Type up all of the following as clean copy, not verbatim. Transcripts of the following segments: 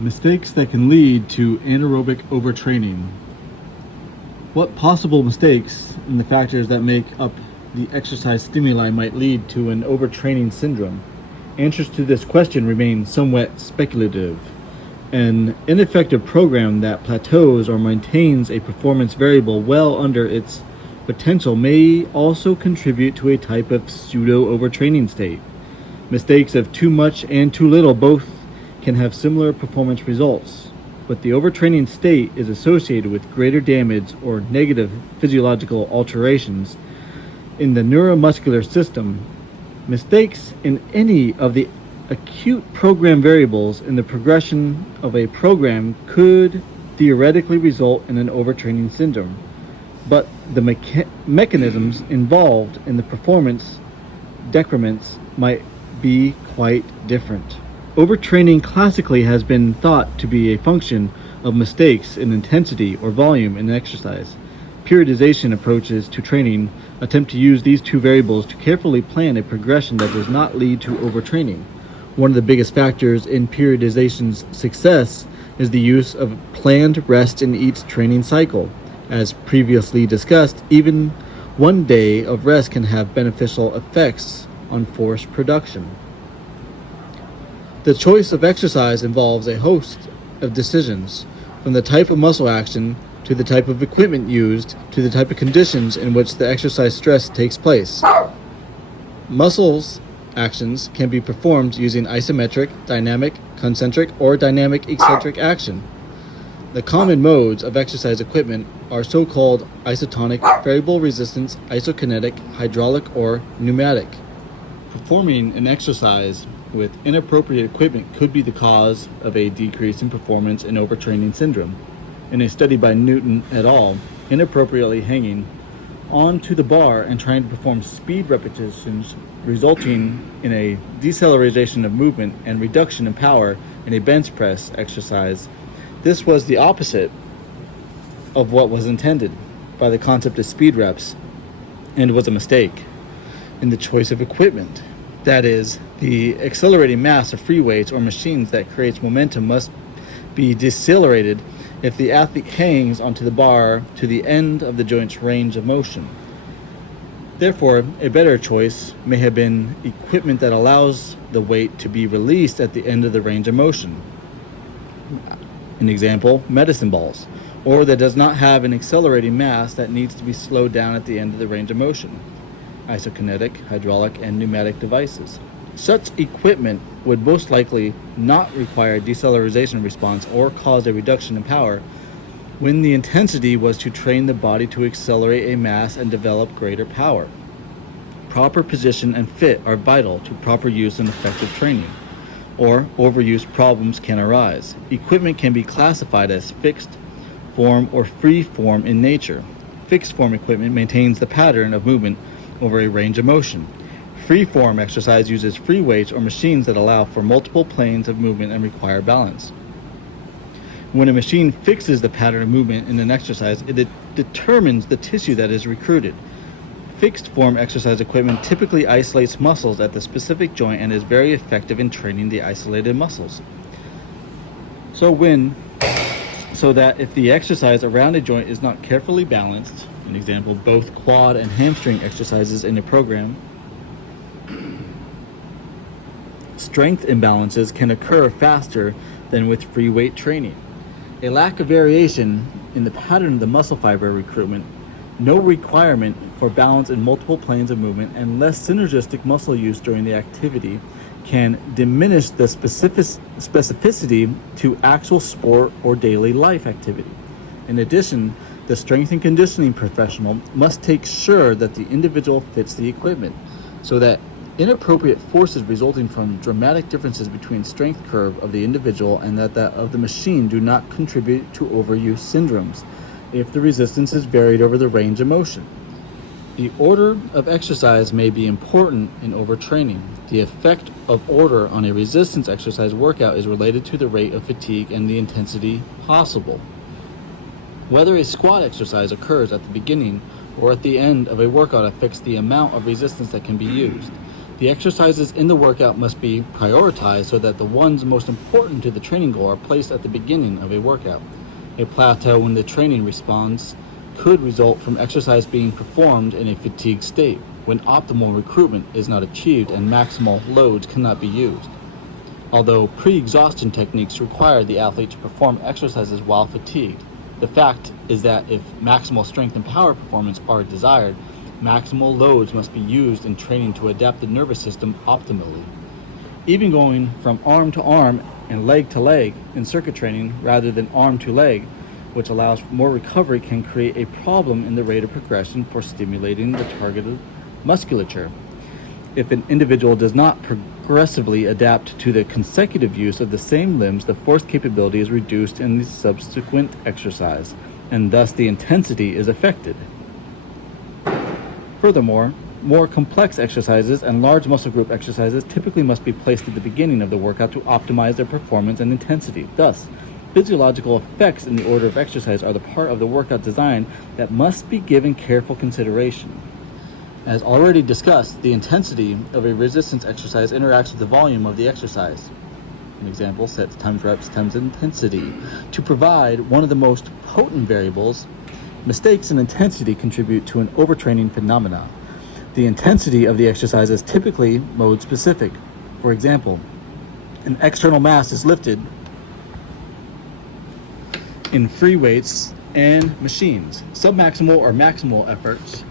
Mistakes that can lead to anaerobic overtraining. What possible mistakes in the factors that make up the exercise stimuli might lead to an overtraining syndrome? Answers to this question remain somewhat speculative. An ineffective program that plateaus or maintains a performance variable well under its potential may also contribute to a type of pseudo-overtraining state. Mistakes of too much and too little both can have similar performance results, but the overtraining state is associated with greater damage or negative physiological alterations in the neuromuscular system. Mistakes in any of the acute program variables in the progression of a program could theoretically result in an overtraining syndrome, but the mechanisms involved in the performance decrements might be quite different. Overtraining classically has been thought to be a function of mistakes in intensity or volume in exercise. Periodization approaches to training attempt to use these two variables to carefully plan a progression that does not lead to overtraining. One of the biggest factors in periodization's success is the use of planned rest in each training cycle. As previously discussed, even one day of rest can have beneficial effects on force production. The choice of exercise involves a host of decisions, from the type of muscle action to the type of equipment used to the type of conditions in which the exercise stress takes place. Muscles actions can be performed using isometric, dynamic, concentric, or dynamic eccentric action. The common modes of exercise equipment are so-called isotonic, variable resistance, isokinetic, hydraulic, or pneumatic. Performing an exercise with inappropriate equipment could be the cause of a decrease in performance in overtraining syndrome. In a study by Newton et al., inappropriately hanging onto the bar and trying to perform speed repetitions resulting in a deceleration of movement and reduction in power in a bench press exercise. This was the opposite of what was intended by the concept of speed reps and was a mistake in the choice of equipment. That is, the accelerating mass of free weights or machines that creates momentum must be decelerated if the athlete hangs onto the bar to the end of the joint's range of motion. Therefore, a better choice may have been equipment that allows the weight to be released at the end of the range of motion. An example, medicine balls, or that does not have an accelerating mass that needs to be slowed down at the end of the range of motion. Isokinetic, hydraulic, and pneumatic devices. Such equipment would most likely not require a deceleration response or cause a reduction in power when the intensity was to train the body to accelerate a mass and develop greater power. Proper position and fit are vital to proper use and effective training, or overuse problems can arise. Equipment can be classified as fixed form or free form in nature. Fixed form equipment maintains the pattern of movement over a range of motion. Free form exercise uses free weights or machines that allow for multiple planes of movement and require balance. When a machine fixes the pattern of movement in an exercise, it determines the tissue that is recruited. Fixed form exercise equipment typically isolates muscles at the specific joint and is very effective in training the isolated muscles. So that if the exercise around a joint is not carefully balanced, an example, both quad and hamstring exercises in a program, strength imbalances can occur faster than with free weight training. A lack of variation in the pattern of the muscle fiber recruitment, no requirement for balance in multiple planes of movement, and less synergistic muscle use during the activity can diminish the specificity to actual sport or daily life activity. In addition, the strength and conditioning professional must take sure that the individual fits the equipment, so that inappropriate forces resulting from dramatic differences between strength curve of the individual and that of the machine do not contribute to overuse syndromes if the resistance is varied over the range of motion. The order of exercise may be important in overtraining. The effect of order on a resistance exercise workout is related to the rate of fatigue and the intensity possible. Whether a squat exercise occurs at the beginning or at the end of a workout affects the amount of resistance that can be used. The exercises in the workout must be prioritized so that the ones most important to the training goal are placed at the beginning of a workout. A plateau in the training response could result from exercise being performed in a fatigued state, when optimal recruitment is not achieved and maximal loads cannot be used. Although pre-exhaustion techniques require the athlete to perform exercises while fatigued, the fact is that if maximal strength and power performance are desired, maximal loads must be used in training to adapt the nervous system optimally. Even going from arm to arm and leg to leg in circuit training rather than arm to leg, which allows more recovery, can create a problem in the rate of progression for stimulating the targeted musculature. If an individual does not progressively adapt to the consecutive use of the same limbs, the force capability is reduced in the subsequent exercise, and thus the intensity is affected. Furthermore, more complex exercises and large muscle group exercises typically must be placed at the beginning of the workout to optimize their performance and intensity. Thus, physiological effects in the order of exercise are the part of the workout design that must be given careful consideration. As already discussed, the intensity of a resistance exercise interacts with the volume of the exercise. An example, sets times reps times intensity. To provide one of the most potent variables, mistakes in intensity contribute to an overtraining phenomena. The intensity of the exercise is typically mode specific. For example, an external mass is lifted in free weights and machines. Submaximal or maximal efforts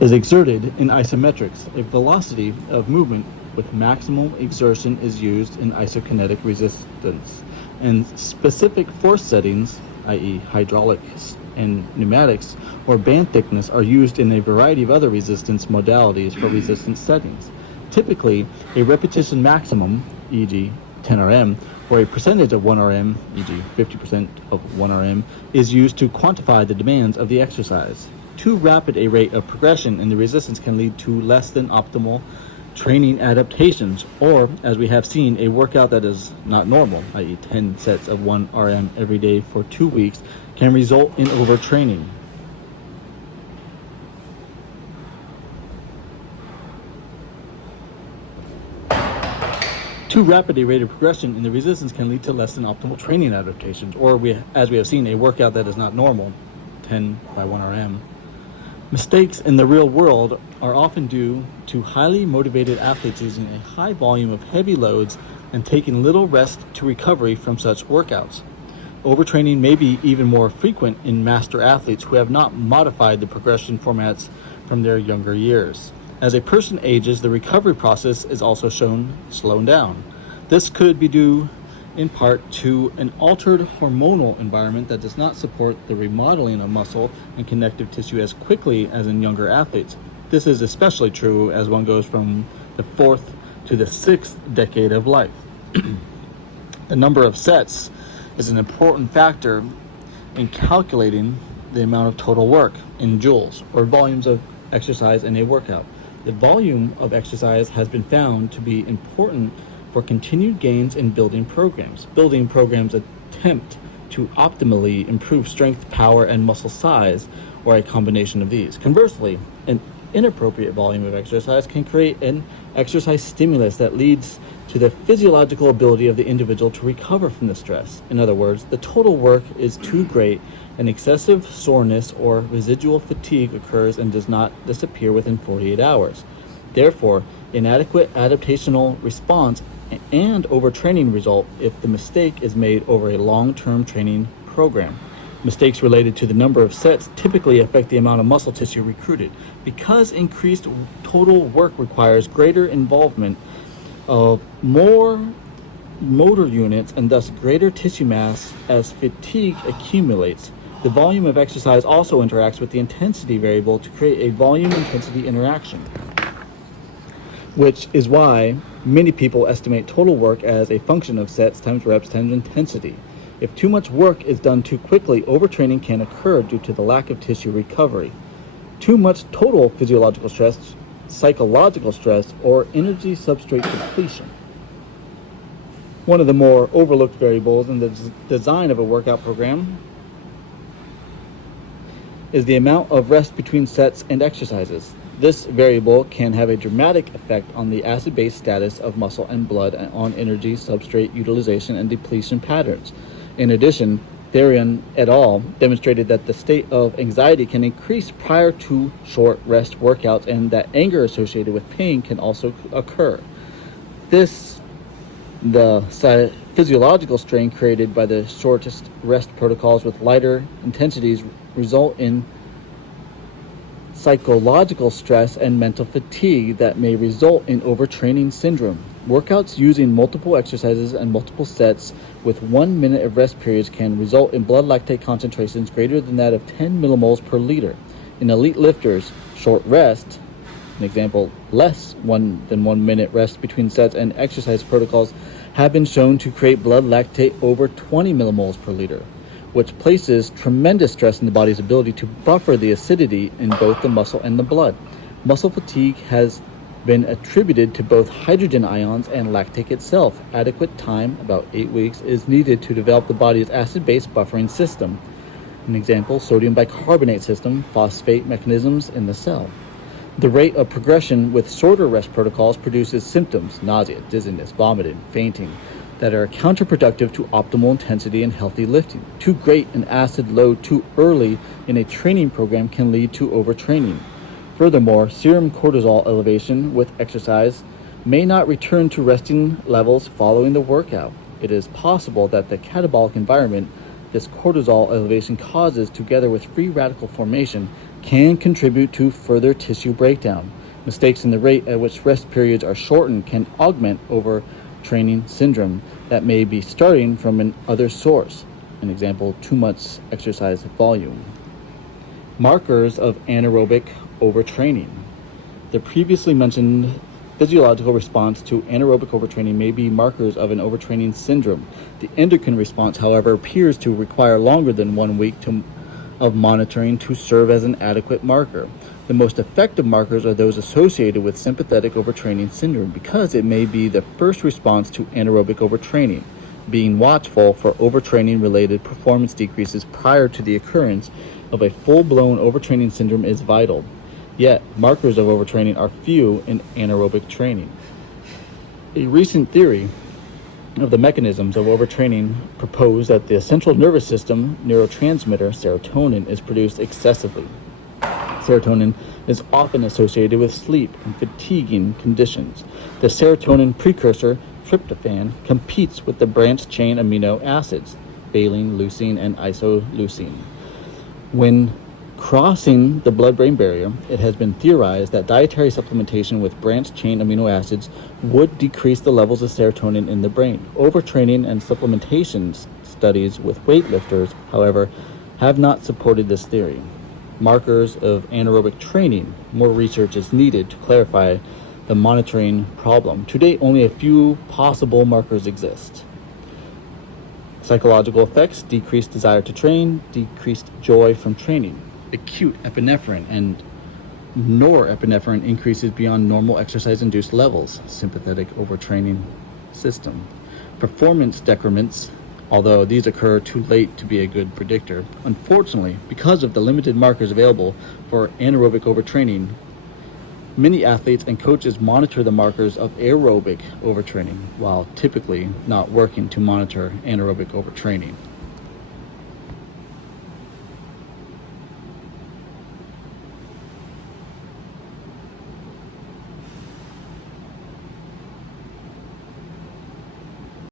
is exerted in isometrics. A velocity of movement with maximal exertion is used in isokinetic resistance, and specific force settings, i.e. hydraulics and pneumatics, or band thickness, are used in a variety of other resistance modalities for resistance settings. Typically, a repetition maximum, e.g. 10 RM, or a percentage of 1 RM, e.g. 50% of 1 RM, is used to quantify the demands of the exercise. Too rapid a rate of progression in the resistance can lead to less than optimal training adaptations, or, as we have seen, a workout that is not normal, i.e. 10 sets of 1 RM every day for 2 weeks, can result in overtraining. Too rapid a rate of progression in the resistance can lead to less than optimal training adaptations, or, as we have seen, a workout that is not normal, 10 by 1 RM. Mistakes in the real world are often due to highly motivated athletes using a high volume of heavy loads and taking little rest to recovery from such workouts. Overtraining may be even more frequent in master athletes who have not modified the progression formats from their younger years. As a person ages, the recovery process is also slowing down. This could be due in part to an altered hormonal environment that does not support the remodeling of muscle and connective tissue as quickly as in younger athletes. This is especially true as one goes from the 4th to the 6th decade of life. The number of sets is an important factor in calculating the amount of total work in joules, or volumes of exercise in a workout. The volume of exercise has been found to be important for continued gains in building programs. Building programs attempt to optimally improve strength, power, and muscle size, or a combination of these. Conversely, an inappropriate volume of exercise can create an exercise stimulus that leads to the physiological ability of the individual to recover from the stress. In other words, the total work is too great, and excessive soreness or residual fatigue occurs and does not disappear within 48 hours. Therefore, inadequate adaptational response and overtraining result if the mistake is made over a long-term training program. Mistakes related to the number of sets typically affect the amount of muscle tissue recruited. Because increased total work requires greater involvement of more motor units and thus greater tissue mass as fatigue accumulates, the volume of exercise also interacts with the intensity variable to create a volume-intensity interaction, which is why many people estimate total work as a function of sets times reps times intensity. If too much work is done too quickly, overtraining can occur due to the lack of tissue recovery. Too much total physiological stress, psychological stress, or energy substrate depletion. One of the more overlooked variables in the design of a workout program is the amount of rest between sets and exercises. This variable can have a dramatic effect on the acid-base status of muscle and blood and on energy, substrate utilization, and depletion patterns. In addition, Therian et al. Demonstrated that the state of anxiety can increase prior to short rest workouts and that anger associated with pain can also occur. The physiological strain created by the shortest rest protocols with lighter intensities result in psychological stress and mental fatigue that may result in overtraining syndrome. Workouts using multiple exercises and multiple sets with 1 minute of rest periods can result in blood lactate concentrations greater than that of 10 millimoles per liter. In elite lifters, short rest, an example, less than 1 minute rest between sets and exercise protocols have been shown to create blood lactate over 20 millimoles per liter, which places tremendous stress in the body's ability to buffer the acidity in both the muscle and the blood. Muscle fatigue has been attributed to both hydrogen ions and lactate itself. Adequate time, about 8 weeks, is needed to develop the body's acid-base buffering system. An example, sodium bicarbonate system, phosphate mechanisms in the cell. The rate of progression with shorter rest protocols produces symptoms, nausea, dizziness, vomiting, fainting, that are counterproductive to optimal intensity and healthy lifting. Too great an acid load too early in a training program can lead to overtraining. Furthermore, serum cortisol elevation with exercise may not return to resting levels following the workout. It is possible that the catabolic environment this cortisol elevation causes, together with free radical formation, can contribute to further tissue breakdown. Mistakes in the rate at which rest periods are shortened can augment overtraining syndrome that may be starting from an other source. An example, too much exercise volume. Markers of anaerobic overtraining. The previously mentioned physiological response to anaerobic overtraining may be markers of an overtraining syndrome. The endocrine response, however, appears to require longer than 1 week of monitoring to serve as an adequate marker. The most effective markers are those associated with sympathetic overtraining syndrome because it may be the first response to anaerobic overtraining. Being watchful for overtraining-related performance decreases prior to the occurrence of a full-blown overtraining syndrome is vital. Yet, markers of overtraining are few in anaerobic training. A recent theory of the mechanisms of overtraining proposed that the central nervous system neurotransmitter serotonin is produced excessively. Serotonin is often associated with sleep and fatiguing conditions. The serotonin precursor, tryptophan, competes with the branched-chain amino acids, valine, leucine, and isoleucine. When crossing the blood-brain barrier, it has been theorized that dietary supplementation with branched-chain amino acids would decrease the levels of serotonin in the brain. Overtraining and supplementation studies with weightlifters, however, have not supported this theory. Markers of anaerobic training. More research is needed to clarify the monitoring problem. To date, only a few possible markers exist. Psychological effects: decreased desire to train, decreased joy from training. Acute epinephrine and norepinephrine increases beyond normal exercise-induced levels. Sympathetic overtraining system. Performance decrements, although these occur too late to be a good predictor. Unfortunately, because of the limited markers available for anaerobic overtraining, many athletes and coaches monitor the markers of aerobic overtraining while typically not working to monitor anaerobic overtraining.